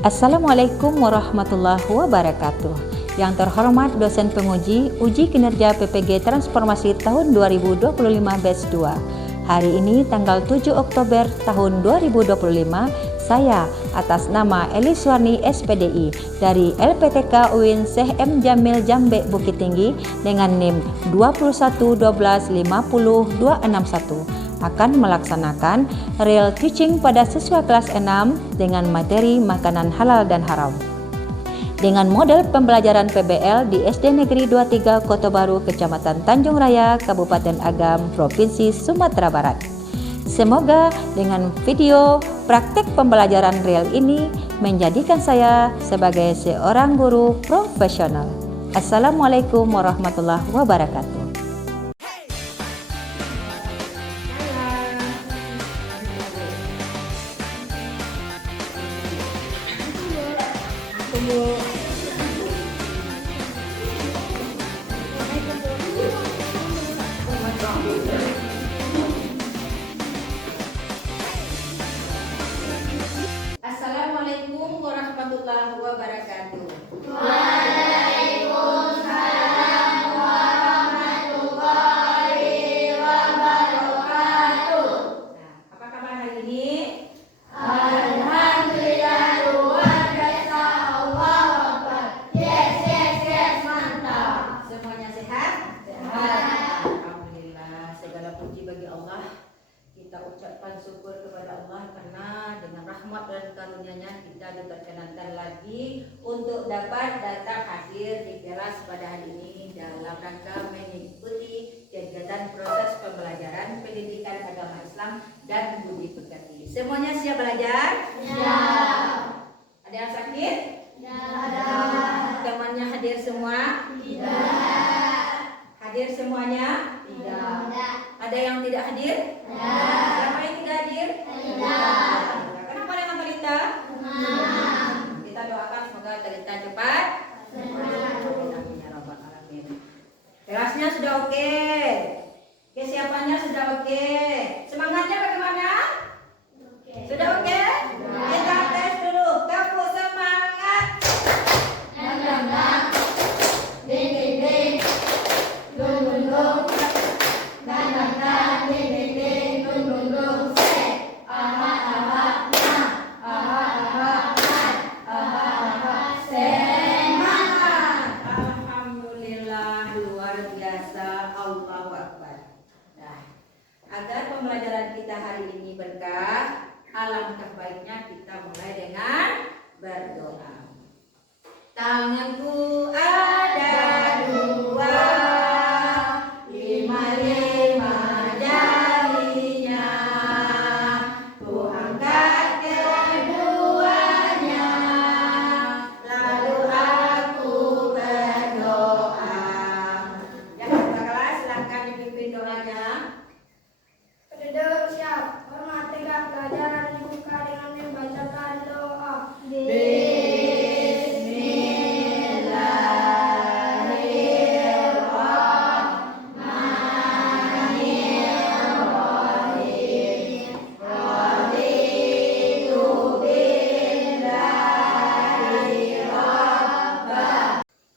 Assalamualaikum warahmatullahi wabarakatuh. Yang terhormat dosen penguji uji kinerja PPG Transformasi tahun 2025 batch 2. Hari ini tanggal 7 Oktober tahun 2025, saya atas nama Eliswarni SPDI dari LPTK UIN Syekh M. Jamil Jambe Bukit Tinggi dengan NIM 211250261 akan melaksanakan real teaching pada siswa kelas 6 dengan materi makanan halal dan haram. Dengan model pembelajaran PBL di SD Negeri 23 Kota Baru, Kecamatan Tanjung Raya, Kabupaten Agam, Provinsi Sumatera Barat. Semoga dengan video praktek pembelajaran real ini menjadikan saya sebagai seorang guru profesional. Assalamualaikum warahmatullahi wabarakatuh. Assalamualaikum warahmatullahi wabarakatuh. Waalaikumsalam warahmatullahi wabarakatuh. Nah, apa kabar hari ini? Alhamdulillah, luar biasa, Allahu Akbar. Yes, mantap. Semuanya sehat? Sehat. Alhamdulillah, segala puji bagi Allah. Kita ucapkan syukur kepada Allah karena dengan rahmat dan karunia-Nya kita diperkenankan lagi untuk dapat datang hadir di kelas pada hari ini dalam rangka mengikuti kegiatan proses pembelajaran pendidikan agama Islam dan budi pekerti. Semuanya siap belajar? Ya. Ada yang sakit? Ya. Ada. Temannya hadir semua? Tidak. Hadir semuanya? Tidak. Ada yang tidak hadir? Ya. Siapa yang tidak hadir? Tidak. Kenapa dengan Talita? Kita doakan semoga Talita cepat. Amin ya rabbal alamin. Kelasnya sudah oke. Kesiapannya sudah oke. Semangatnya bagaimana? Sudah oke? Kita tes dulu. Kamu semangat. Alhamdulillah, luar biasa, Allahu Akbar. Nah, agar pembelajaran kita hari ini berkah, alangkah baiknya kita mulai dengan berdoa. Tanganku ada dua, lima jarinya, ku angkat keduanya, lalu aku berdoa. Ya, kakak kelas silakan dipimpin doanya. Penduduk siap, hormat tegak pelajaran dibuka dengan membacakan doa.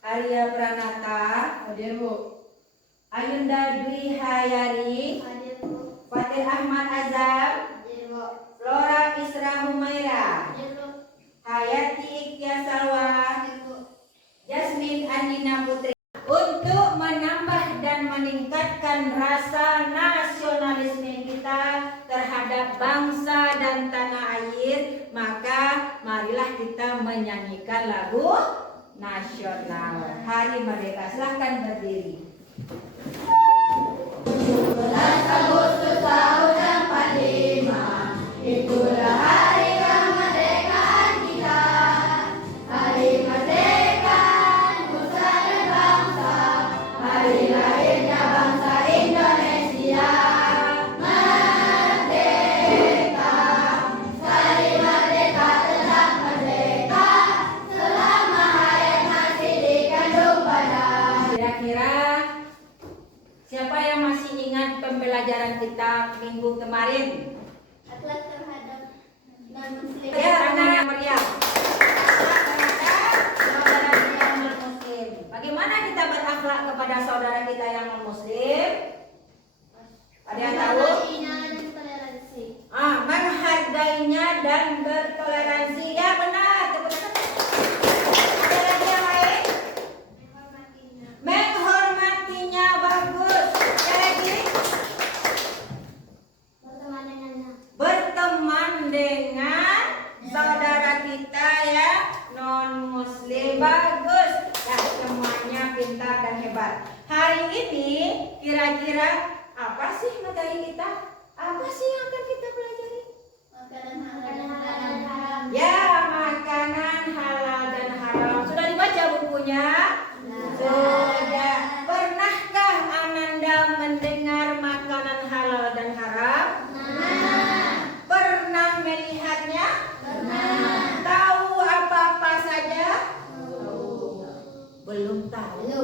Arya Pranata, Hadir Bu. Ayunda Dwi Hayari, Hadir Bu. Fatir Ahmad Azam, Hadir Bu. Flora Isra Humaira, Hadir Bu. Hayati Ikya Salwa, Hadir Bu. Jasmine Andina Putri. Untuk menambah dan meningkatkan rasa nasionalisme kita terhadap bangsa dan tanah air, maka marilah kita menyanyikan lagu nasional Hari Merdeka. Silahkan berdiri. 17 Agustus tahun 45, itulah hari kemerdekaan kita. Hari merdeka nusa dan bangsa, hari lahirnya bangsa Indonesia. Merdeka, sekali merdeka tetap merdeka, selama hayat masih dikandung badan. Kira-kira siapa yang masih ingat pembelajaran kita minggu kemarin? Atlas terhadap non-muslim. Ya, tangannya meriah. berakhlak kepada saudara kita yang non-muslim? Ada yang tahu? Menghargainya dan bertoleransi. Ya benar. Ada lagi yang lain? Menghormatinya. Bagus. Ada lagi? Berteman dengan saudara kita ya non-muslim. Bagus. Ya, semuanya pintar dan hebat. Hari ini kira-kira apa sih materi kita? Apa sih yang akan kita pelajari? Ya, makanan halal dan haram. Sudah dibaca bukunya? Sudah. Pernahkah Ananda mendengar makanan halal dan haram? Pernah melihatnya? Tahu apa-apa saja? Belum tahu.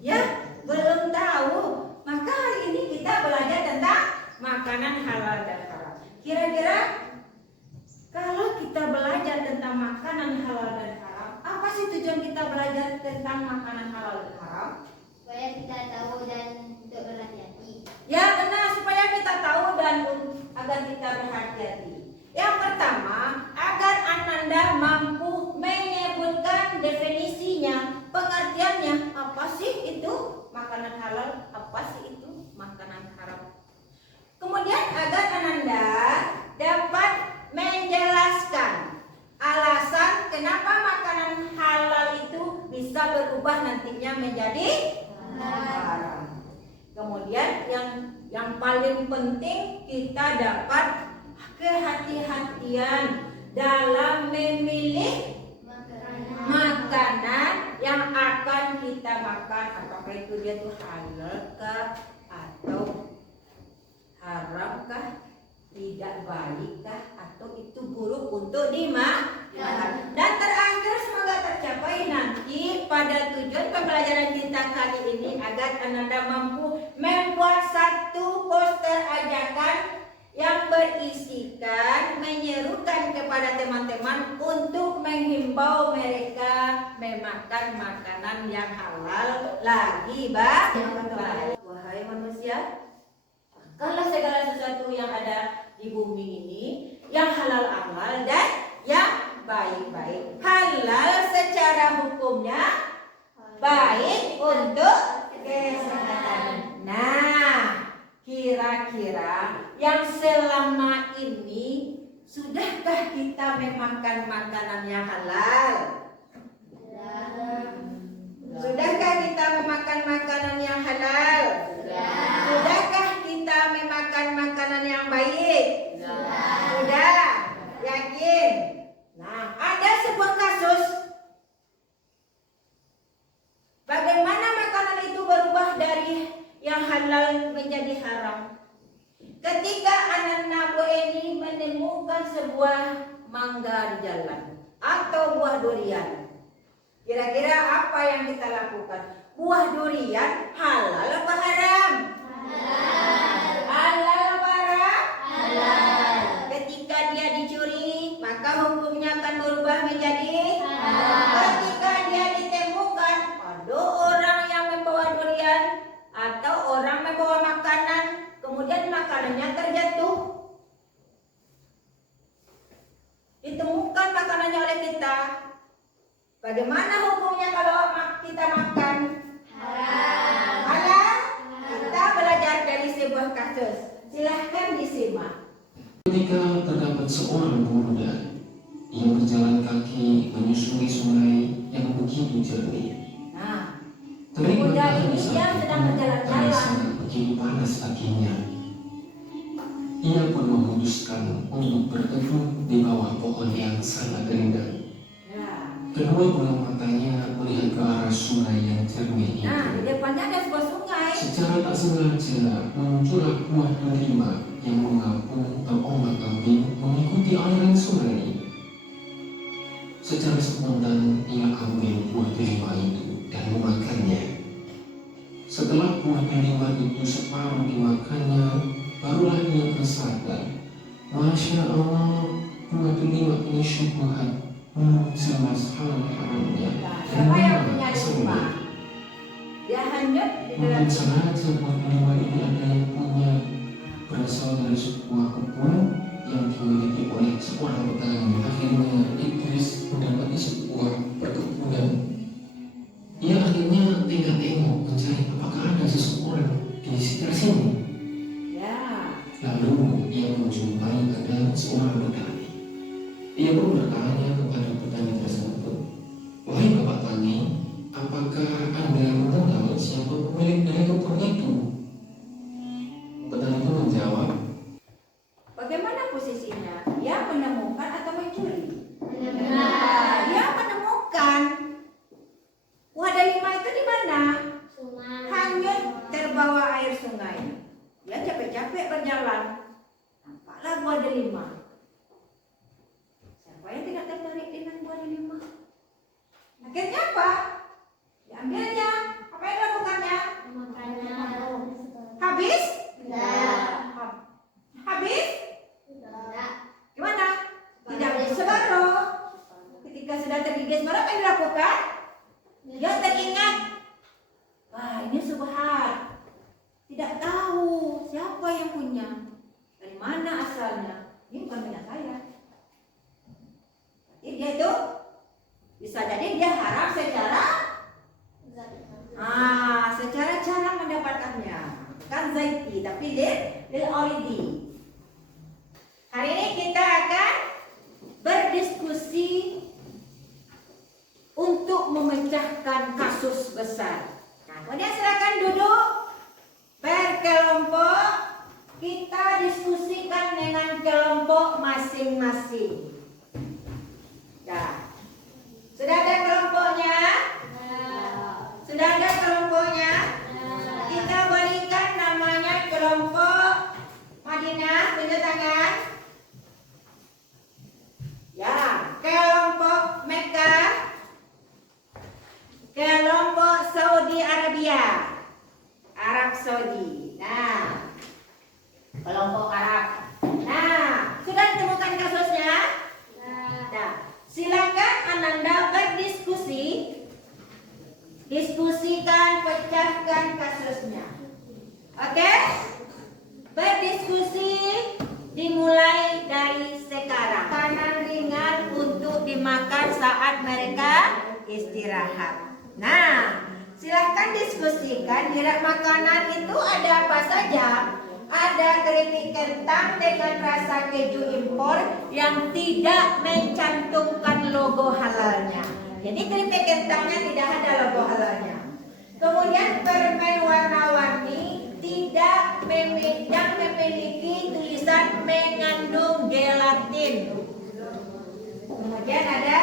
Ya, belum tahu. Maka hari ini kita belajar tentang makanan halal dan haram. Kira-kira kalau kita belajar tentang makanan halal dan haram, apa sih tujuan kita belajar tentang makanan halal dan haram? Supaya kita tahu dan untuk berhati-hati. Ya benar, supaya kita tahu dan agar kita berhati-hati. Yang pertama, agar Ananda mampu menyebutkan definisinya, pengertiannya. Apa sih itu makanan halal? Apa sih itu makanan haram? Kemudian agar Ananda dapat menjelaskan alasan kenapa makanan halal itu bisa berubah nantinya menjadi haram. Kemudian yang paling penting kita dapat kehati-hatian dalam memilih makanan yang akan kita makan. Apakah itu dia tuh halal kah atau haramkah, tidak baikkah, atau itu buruk untuk dimakan. Dan terakhir semoga tercapai nanti pada tujuan pembelajaran kita kali ini agar Ananda mampu membuat satu poster ajakan yang berisikan menyerukan kepada teman-teman untuk menghimbau mereka memakan makanan yang halal lagi baik. Wahai manusia, kalau segala sesuatu yang ada di bumi ini yang halal dan yang baik-baik. Halal secara hukumnya baik untuk kesehatan. Nah, kira-kira yang selama ini sudahkah kita memakan makanan yang halal? Sudahkah kita memakan makanan yang halal? Sudahkah kita memakan makanan yang baik? Sudah. Yakin? Nah, ada sebuah kasus bagaimana makanan itu berubah dari yang halal menjadi haram. Ketika Ananda Bu Eni menemukan sebuah mangga di jalan atau buah durian, kira-kira apa yang kita lakukan? Buah durian halal apa haram? Halal apa haram? Halal. Ketika dia dicuri, maka hukumnya akan berubah menjadi halal. Ketika dia ditemukan, ada orang yang membawa durian atau orang membawa makanan, kemudian makanannya terjatuh, ditemukan makanannya oleh kita, bagaimana hukumnya kalau kita makan? Halal. Kita belajar dari sebuah kasus. Silahkan disimak. Ketika terdapat seorang pemuda yang berjalan kaki menyusuri sungai yang begitu jernih. Nah, Terik pemuda matahari ini dia saat sedang itu berjalan-jalan. terasa begitu panas kakinya. Ia pun memutuskan untuk berteduh di bawah pohon yang sangat rindang. Kedua bola matanya melihat ke arah sungai yang jernih itu. Nah, di depannya ada sebuah sungai. Secara tak sengaja muncullah buah delima yang mengapung terombak-ambing mengikuti aliran sungai. Secara spontan ia ambil buah delima itu dan memakannya. Setelah buah delima itu separuh dimakannya, barulah ia tersadar. Masya Allah, buah delima ini syubhat, jelas hal haramnya. Siapa yang punya delima? Dia hanyut di Mungkin dalam saja pohon delima ini ada yang punya, berasal dari sebuah kebun yang dimiliki oleh seorang petani. Akhirnya Idris mendapati sebuah perkebunan. Ia akhirnya tengok mencari apakah ada seseorang di sekitar sini. ya. Lalu ia menjumpai ada seorang petani. Ia pun bertanya kepada petani tersebut, "Wahai Bapak Tani, apakah Anda mengenal siapa pemilik dari kebun itu?" Petani itu menjawab, Bagaimana posisinya? Dia menemukan atau mencuri? Benar. Dia menemukan. Buah delima itu di mana? Sungai. Hanyut terbawa air sungai. Dia capek-capek berjalan. Nampaklah buah delima. Siapa yang tidak tertarik dengan buah delima? Akhirnya apa? Diambilnya. Apa yang dilakukannya? Makannya. Habis? Tidak. Habis? Tidak. Gimana? Tidak separuh. Ketika sudah tergigit separuh, apa yang dilakukan? Dia teringat. Wah, ini subhat. Tidak tahu siapa yang punya. Dari mana asalnya? Ini bukan punya saya. Jadi dia itu bisa jadi dia harap secara cara mendapatkannya. Bukan zaiti, tapi lil oridi. Hari ini kita akan berdiskusi untuk memecahkan kasus besar. Nah, kemudian silakan duduk berkelompok. Kita diskusikan dengan kelompok masing-masing. Ya. Sudah ada kelompoknya? Sudah ada kelompoknya? Kita berikan namanya kelompok Madinah. Tunjuk tangan. Ya, kelompok Mekah, kelompok Saudi Arabia, Arab Saudi. Nah, kelompok Arab. Nah, sudah ditemukan kasusnya? Nah, silakan Ananda berdiskusi. Diskusikan, pecahkan kasusnya. Oke? Berdiskusi dimulai dari sekarang. Makanan ringan untuk dimakan saat mereka istirahat. Nah, silahkan diskusikan kira makanan itu ada apa saja. Ada keripik kentang dengan rasa keju impor yang tidak mencantumkan logo halalnya. Jadi keripik kentangnya tidak ada logo halalnya. Kemudian permen warna-warni tidak memiliki tulisan mengandung gelatin. Kemudian ada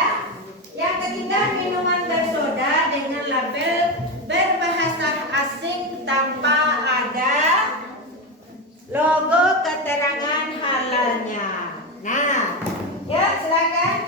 yang ketiga, minuman bersoda dengan label berbahasa asing tanpa ada logo keterangan halalnya. Nah, ya silakan.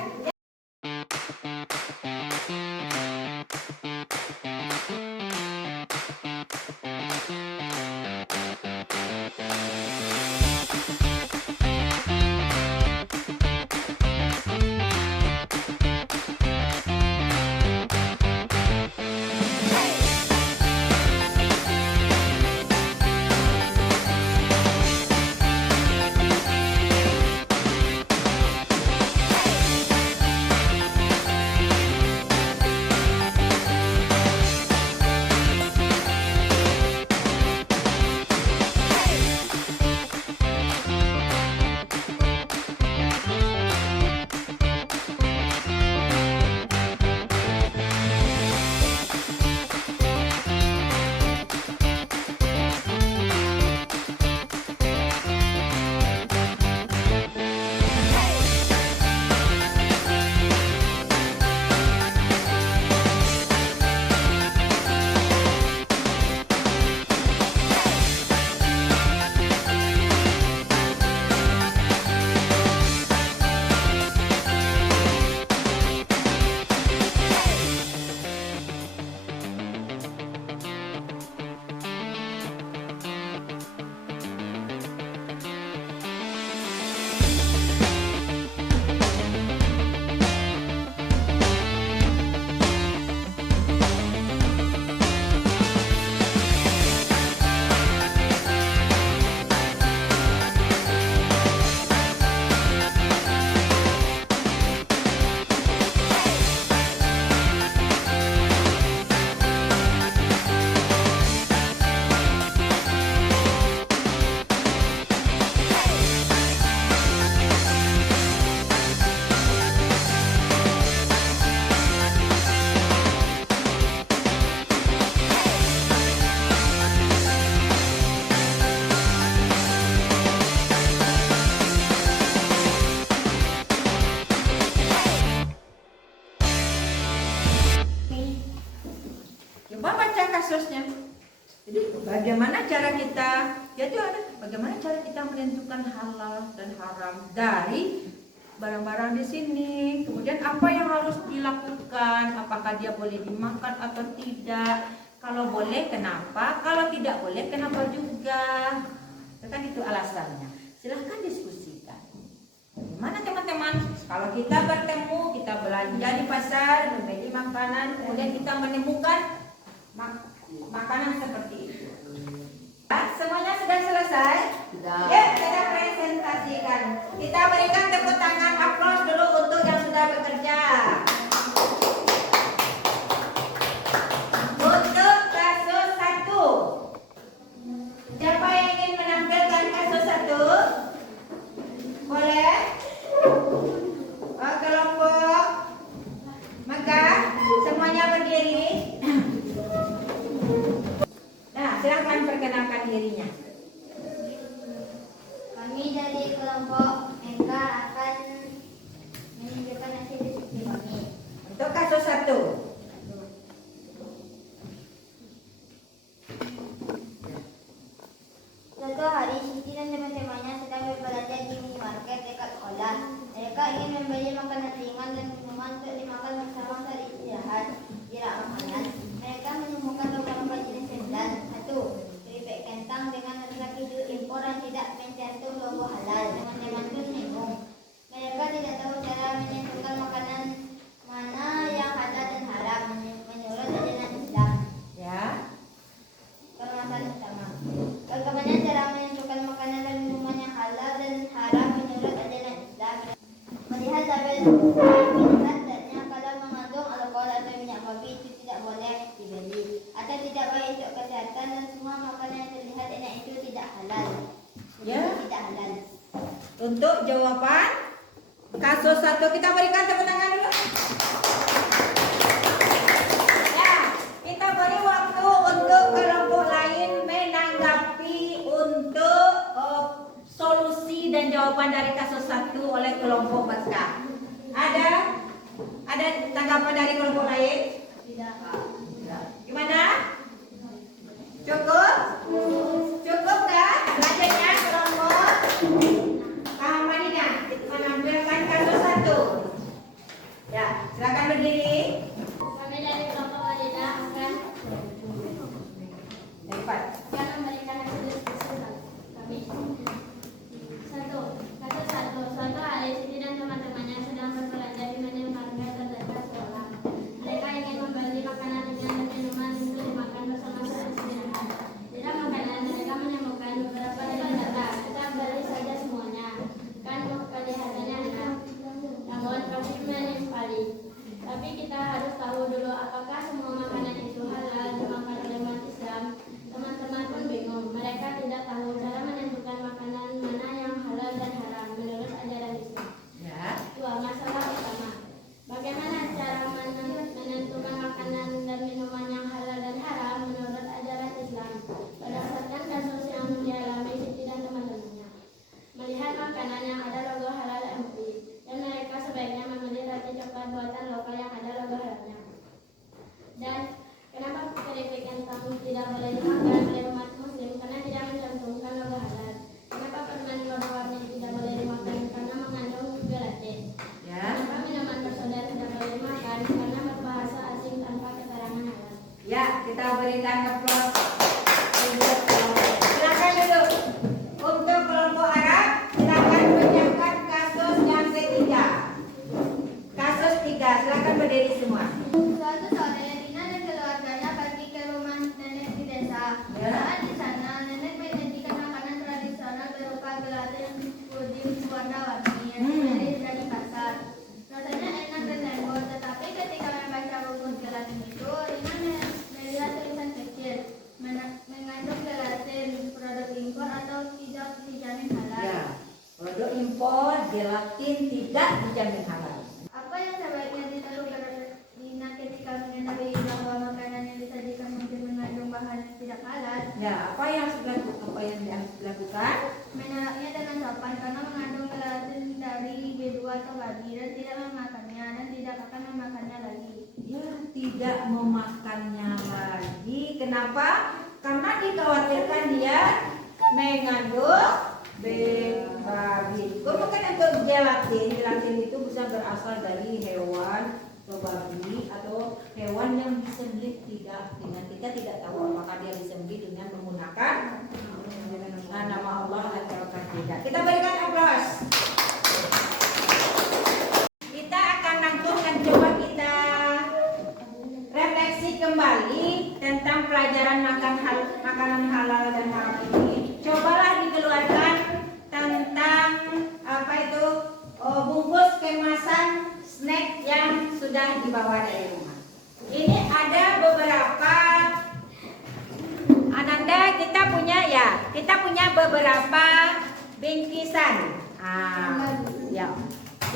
cara kita? Yaitu ada bagaimana cara kita menentukan halal dan haram dari barang-barang di sini. Kemudian apa yang harus dilakukan? Apakah dia boleh dimakan atau tidak? Kalau boleh, kenapa? Kalau tidak boleh, kenapa juga? Kan itu alasannya. Silahkan diskusikan. Gimana teman-teman? Kalau kita bertemu, kita belanja di pasar, membeli makanan, kemudian kita menemukan makanan seperti itu. Semuanya sudah selesai? Sudah. Yuk kita presentasikan. Kita berikan tepuk tangan, aplaus dulu untuk yang sudah bekerja. Untuk kasus 1. Siapa yang ingin menampilkan kasus 1? Boleh? Kelompok Mekah, semuanya berdiri. Nah, silahkan perkenalkan dirinya. Kami dari kelompok Eka akan menunjukkan hasil diskusi kami. Untuk kasus 1. Suatu hari Siti dan teman-temannya sedang berbelanja di minimarket dekat sekolah. Mereka ingin membeli makanan ringan dan minuman untuk dimakan bersama saat istirahat. Di rak makanan, mereka menemukan beberapa jenis cemilan. 1. Keripik kentang dengan rasa keju impor dan tidak mencantum logo halal. Teman-teman pun bingung. Mereka tidak tahu cara menentukan makanan mana yang halal dan haram menurut ajaran Islam. Ya. Permasalahan utama. Bagaimana cara menentukan makanan dan minuman yang halal dan haram menurut ajaran Islam? Melihat tabel tandanya kalau mengandung alkohol atau minyak babi itu tidak boleh dibeli atau tidak baik untuk kesehatan dan semua makanan yang terlihat enak itu tidak halal. Ya. Tidak halal. Untuk jawaban kasus 1 kita berikan tepuk tangan dulu. Ya, kita beri waktu untuk kelompok lain menanggapi untuk solusi dan jawaban dari kasus 1 oleh kelompok Mekah. Ada tanggapan dari kelompok lain? Tidak. Gimana? Cukup? Cukup nggak? Selanjutnya kelompok Madinah menampilkan kasus 1. Ya, silakan berdiri. Kami dari kelompok Madinah akan Cepat. memberikan hasil diskusi kami. 1. Kasus 1. Suatu hari Siti dan teman-temannya sedang berbelanja di minimarket terdekat sekolah. Mereka ingin membeli makanan ringan dan minuman untuk dimakan bersama saat istirahat. Di dalam makanan mereka menemukan beberapa dengan data. Kita beli saja semuanya. Kan kelihatannya enak. Namun kami menimpali. Tapi kita harus tahu dulu apakah semua makanan itu halal dimakan oleh umat Islam. Teman-teman pun bingung. Mereka tidak tahu cara menentukan makanan mana yang halal dan haram menurut ajaran Islam. Ya. 2. Masalah utama. Bagaimana cara menentukan makanan dan minuman yang halal dan haram menurut ajaran Islam? Berdasarkan kasus yang dialami Siti dan teman-temannya. Melihat makanan yang ada logo halal MUI dan mereka sebaiknya membeli roti coklat buatan lokal yang ada logo halalnya. Dan kenapa keripik kentang tidak boleh dimakan oleh umat muslim karena tidak mencantumkan logo halal? Kenapa permen warna-warni tidak boleh dimakan karena mengandung gelatin? Ya. Kenapa minuman bersoda tidak boleh dimakan karena berbahasa asing tanpa keterangan halal? Ya, kita berikan aplaus untuk kelompok. Silakan duduk. Untuk kelompok Arab, silakan menyiapkan kasus yang ketiga. Kasus 3, silakan berdiri semua. Suatu sore, Tina dan keluarganya pergi ke rumah nenek di desa. Ya. Saat di sana, nenek menyajikan makanan tradisional berupa gelatin puding warna-warni yang dibeli dari pasar. Rasanya enak dan lembut, tetapi ketika membaca bungkus gelatin itu, Rina melihat tulisan kecil mengandung gelatin produk impor atau tidak dijamin halal. Ya. Produk impor gelatin tidak dijamin halal. Apa yang sebaiknya ditaruh Rina ketika mengetahui bahwa makanan yang disajikan mungkin mengandung bahan yang tidak halal? Ya, apa yang harus dilakukan? Menolaknya dengan sopan karena mengandung gelatin dari B2 atau babi dan tidak memakannya dan tidak akan memakannya lagi. Ya, tidak memakannya lagi. Kenapa? karena dikhawatirkan dia mengandung babi. Kemudian untuk gelatin itu bisa berasal dari hewan atau babi atau hewan yang disembelih dengan kita tidak tahu apakah dia disembelih dengan menggunakan nama Allah atau tidak. Kita berikan aplaus. Kita akan langsung coba kita refleksi kembali tentang pelajaran makanan halal dan haram ini. Cobalah dikeluarkan tentang bungkus kemasan snack yang sudah dibawa dari rumah. Ini ada beberapa, Ananda, kita punya beberapa bingkisan. Ya.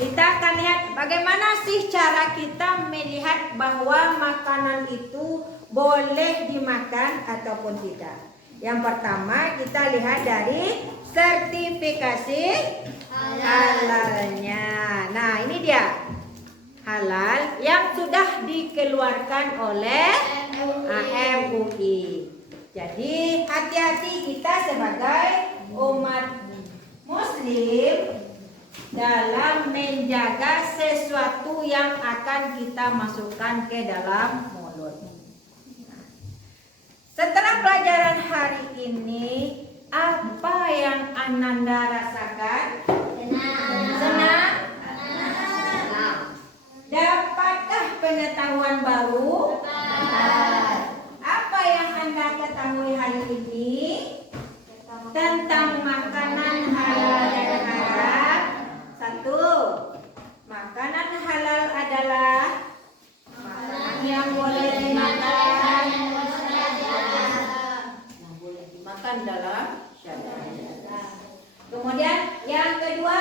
Kita akan lihat bagaimana sih cara kita melihat bahwa makanan itu boleh dimakan ataupun tidak. Yang pertama kita lihat dari sertifikasi halalnya. Nah, ini dia halal yang sudah dikeluarkan oleh MUI. Jadi hati-hati kita sebagai umat muslim dalam menjaga sesuatu yang akan kita masukkan ke dalam mulut. Setelah pelajaran hari ini, apa yang Ananda rasakan? Senang? Dapatkah pengetahuan baru? Apa yang Anda ketahui hari ini tentang makanan halal dan haram? 1. Makanan halal adalah makanan yang boleh dimakan, yang boleh dimakan dalam syariat. Kemudian yang kedua,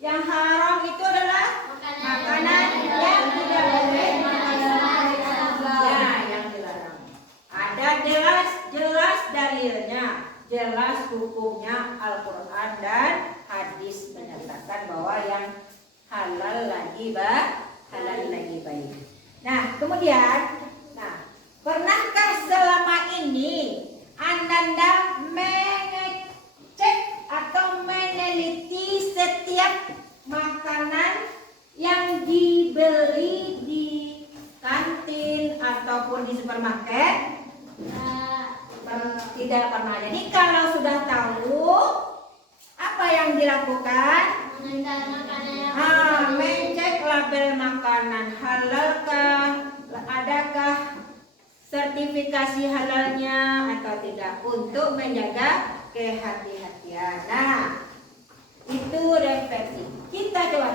yang haram itu adalah makanan yang tidak boleh dimakan dalam syariat, yang dilarang. Ada jelas dalilnya, jelas hukumnya. Al-Quran dan hadis menyatakan bahwa yang halal lagi baik. Nah, kemudian, pernahkah selama ini Ananda mengecek atau meneliti setiap makanan yang dibeli di kantin ataupun di supermarket? Tidak pernah. Jadi kalau sudah tahu, apa yang dilakukan? Mengecek label makanan halalkah, adakah sertifikasi halalnya atau tidak, untuk menjaga kehati-hatian. Nah, itu refleksi. Kita coba.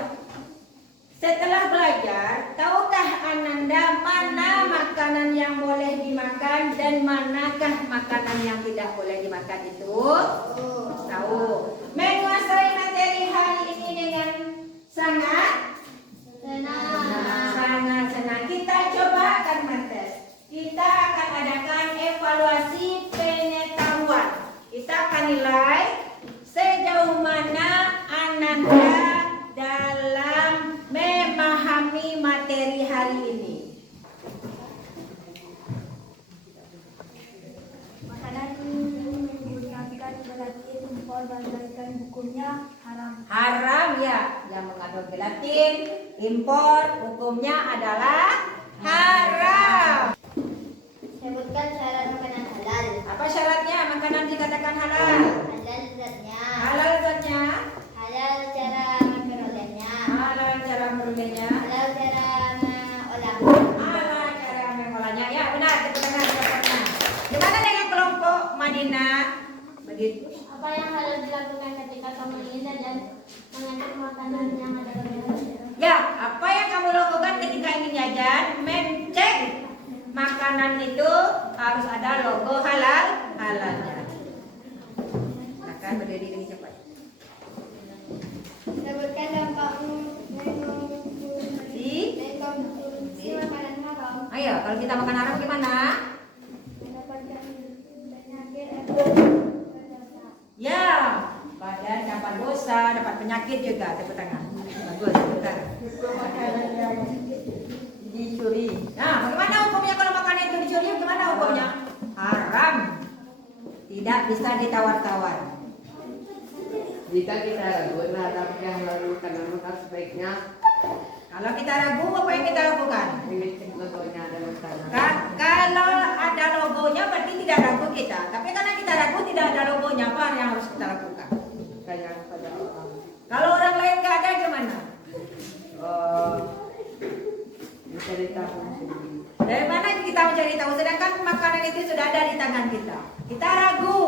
Setelah belajar, tahukah Ananda mana makanan yang boleh dimakan dan manakah makanan yang tidak boleh dimakan itu? Tahu. Menguasai materi hari ini dengan sangat senang. Kita coba akan mentes. Kita akan adakan evaluasi pengetahuan. Kita akan nilai sejauh mana Ananda dalam memahami materi hari ini. Makanan menggunakan gelatin, impor dan lain hukumnya haram. Haram ya, yang mengandung gelatin, impor, hukumnya adalah haram. Sebutkan syarat makanan halal. Apa syaratnya makanan dikatakan halal? Halal zatnya. Halal zatnya, Halal cara memperolehnya. halal cara merulenya, Halal cara mengolah. halal cara mengolahnya. Ya benar, kebenaran jawabannya. Gimana dengan kelompok Madinah? Begitu. Apa yang harus dilakukan ketika kamu ingin dan mengecek makanan yang ada dalam? Ya, apa yang kamu lakukan ketika ingin jajan? Mencek makanan itu harus ada logo halalnya. Akan berdiri dengan cepat. Sebutkan dampak mengkonsumsi makanan haram. Ayo, kalau kita makan haram gimana? Mendapatkan penyakit Ya, badan dapat dosa, dapat penyakit juga. Tepuk tangan. Bagus, bentar. Dicuri. Nah, bagaimana hukumnya kalau makanan itu dicuri? Gimana hukumnya? Haram. Tidak bisa ditawar-tawar. Jika kita ragu terhadap yang lalu karena maka sebaiknya Kalau kita ragu, apa yang kita lakukan? mengecek logonya dalam sana. Kalau ada logonya berarti tidak ragu kita. Tapi karena kita ragu tidak ada logonya, apa yang harus kita lakukan? Tanya kepada orang. Kalau orang lain nggak ada gimana? Mencari tahu sendiri. Dari mana kita mencari tahu? Sedangkan makanan itu sudah ada di tangan kita. Kita ragu,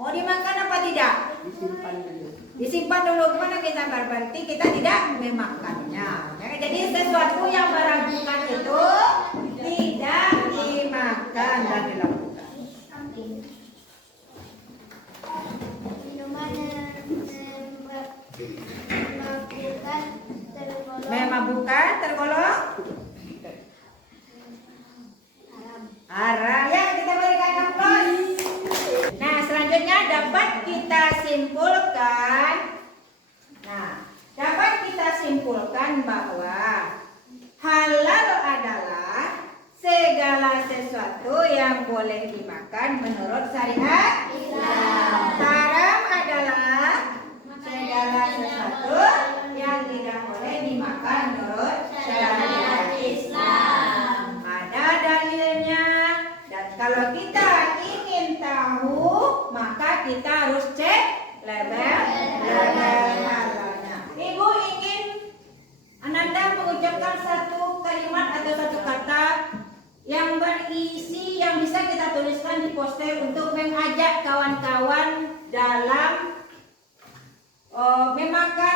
mau dimakan apa tidak? Disimpan dulu. Disimpan dulu. Kemana kita berarti kita tidak memakannya. Ya, jadi sesuatu yang meragukan itu tidak dimakan dan dilakukan. Minuman yang Memabukkan tergolong haram. Ya, kita berikan aplaus. Nah, selanjutnya dapat kita simpulkan. Dapat kita simpulkan bahwa halal adalah segala sesuatu yang boleh dimakan menurut syariat Islam. Haram adalah segala sesuatu yang tidak boleh dimakan menurut syariat Islam. Ada dalilnya, dan kalau kita ingin tahu maka kita harus cek label halalnya. Ibu ingin Ananda mengucapkan satu kalimat atau satu kata yang berisi yang bisa kita tuliskan di poster untuk mengajak kawan-kawan dalam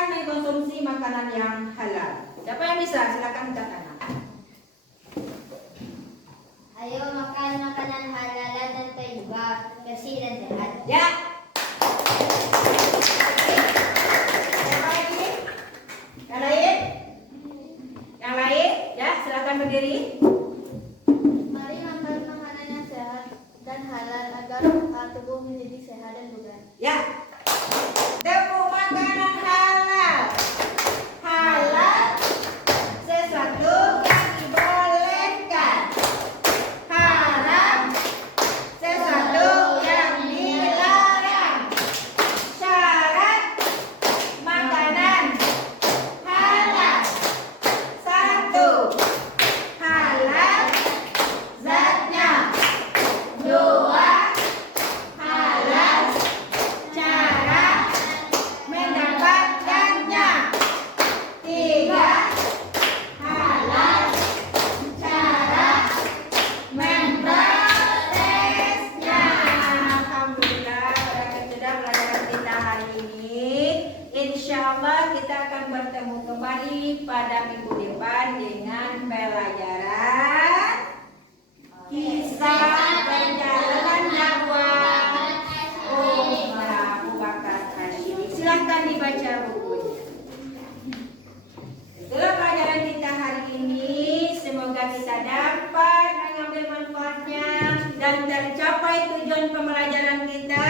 mengkonsumsi makanan yang halal. Siapa yang bisa? Silakan angkat tangan. Ayo makan makanan halal dan thayyibah, bersih dan sehat. Ya. Siapa lagi? Yang lain? Yang lain? Ya, silakan berdiri. Mari makan makanan yang sehat dan halal agar tubuh menjadi sehat dan bugar. Ya. Tepuk makanan halal. Halal sesuatu yang dibolehkan. Haram sesuatu yang dilarang. Syarat makanan halal. 1. Halal zatnya. 2. Halal cara mendapatkannya. 3. Halal cara memprosesnya. Alhamdulillah, sudah pelajaran kita hari ini. Insya Allah kita akan bertemu kembali pada minggu depan dengan pelajaran kisah perjalanan dakwah Umar Abu Bakar Asy'ari. Silahkan dibaca bukunya. Itulah pelajaran kita hari ini. Semoga kita dapat mengambil manfaatnya dan tercapai tujuan pembelajaran kita.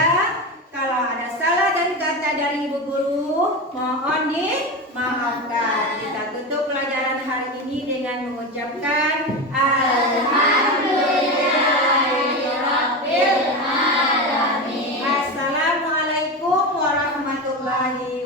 Kalau ada salah dan kata dari ibu guru, mohon dimaafkan. Kita tutup pelajaran hari ini dengan mengucapkan Alhamdulillahirabbil alamin. Assalamualaikum warahmatullahi